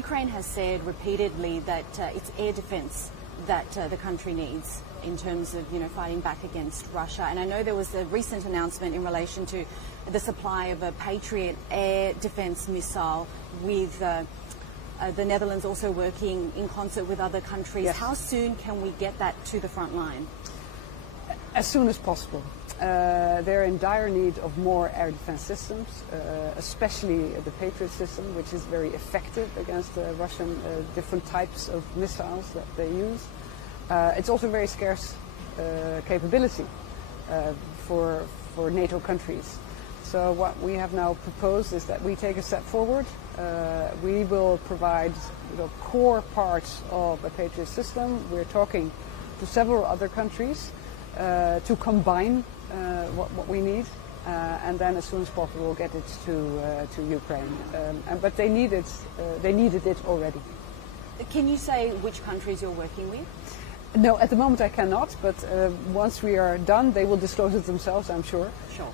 Ukraine has said repeatedly that it's air defence that the country needs in terms of, fighting back against Russia. And I know there was a recent announcement in relation to the supply of a Patriot air defence missile with the Netherlands also working in concert with other countries. Yes. How soon can we get that to the front line? As soon as possible. They're in dire need of more air defense systems, especially the Patriot system, which is very effective against Russian different types of missiles that they use. It's also very scarce capability for NATO countries. So what we have now proposed is that we take a step forward. We will provide core parts of a Patriot system. We're talking to several other countries to combine what we need, and then as soon as possible we'll get it to Ukraine. But they needed it already. Can you say which countries you're working with? No, at the moment I cannot, but once we are done, they will disclose it themselves, I'm sure. Sure.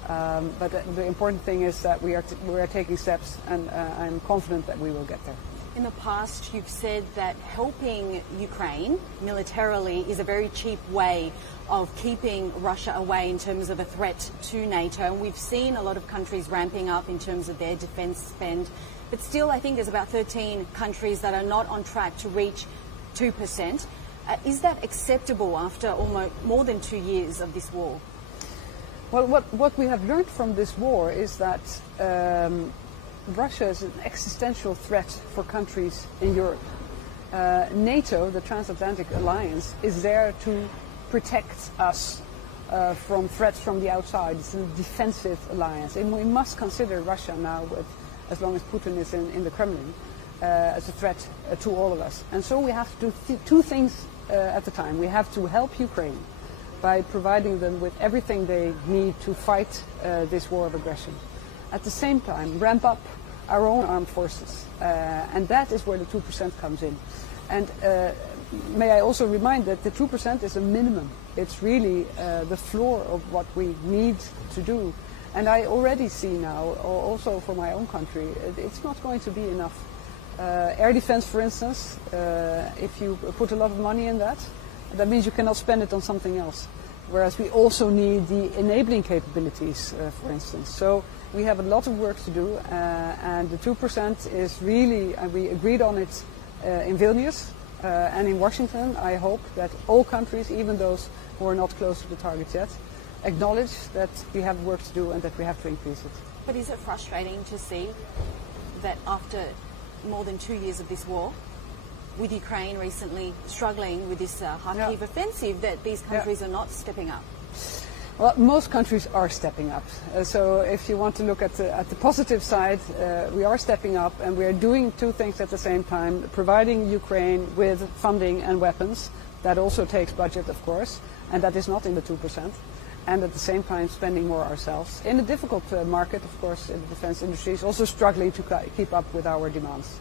But the important thing is that we are taking steps, and I'm confident that we will get there. In the past, you've said that helping Ukraine militarily is a very cheap way of keeping Russia away in terms of a threat to NATO. And we've seen a lot of countries ramping up in terms of their defence spend. But still, I think there's about 13 countries that are not on track to reach 2%. Is that acceptable after almost more than 2 years of this war? Well, what we have learned from this war is that Russia is an existential threat for countries in Europe. NATO, the transatlantic alliance, is there to protect us from threats from the outside. It's a defensive alliance, and we must consider Russia now, as long as Putin is in the Kremlin, as a threat to all of us. And so we have to do two things at a time. We have to help Ukraine by providing them with everything they need to fight this war of aggression. At the same time, ramp up our own armed forces, and that is where the 2% comes in. And may I also remind that the 2% is a minimum. It's really the floor of what we need to do. And I already see now, also for my own country, it's not going to be enough. Air defense, for instance, if you put a lot of money in that, that means you cannot spend it on something else. Whereas we also need the enabling capabilities, for instance. So we have a lot of work to do, and the 2% is really, we agreed on it in Vilnius and in Washington. I hope that all countries, even those who are not close to the target yet, acknowledge that we have work to do and that we have to increase it. But is it frustrating to see that after more than 2 years of this war, with Ukraine recently struggling with this Kharkiv offensive, that these countries are not stepping up? Well, most countries are stepping up. So if you want to look at the positive side, we are stepping up, and we are doing two things at the same time, providing Ukraine with funding and weapons. That also takes budget, of course, and that is not in the 2%. And at the same time spending more ourselves. In a difficult market, of course, in the defense industry is also struggling to keep up with our demands.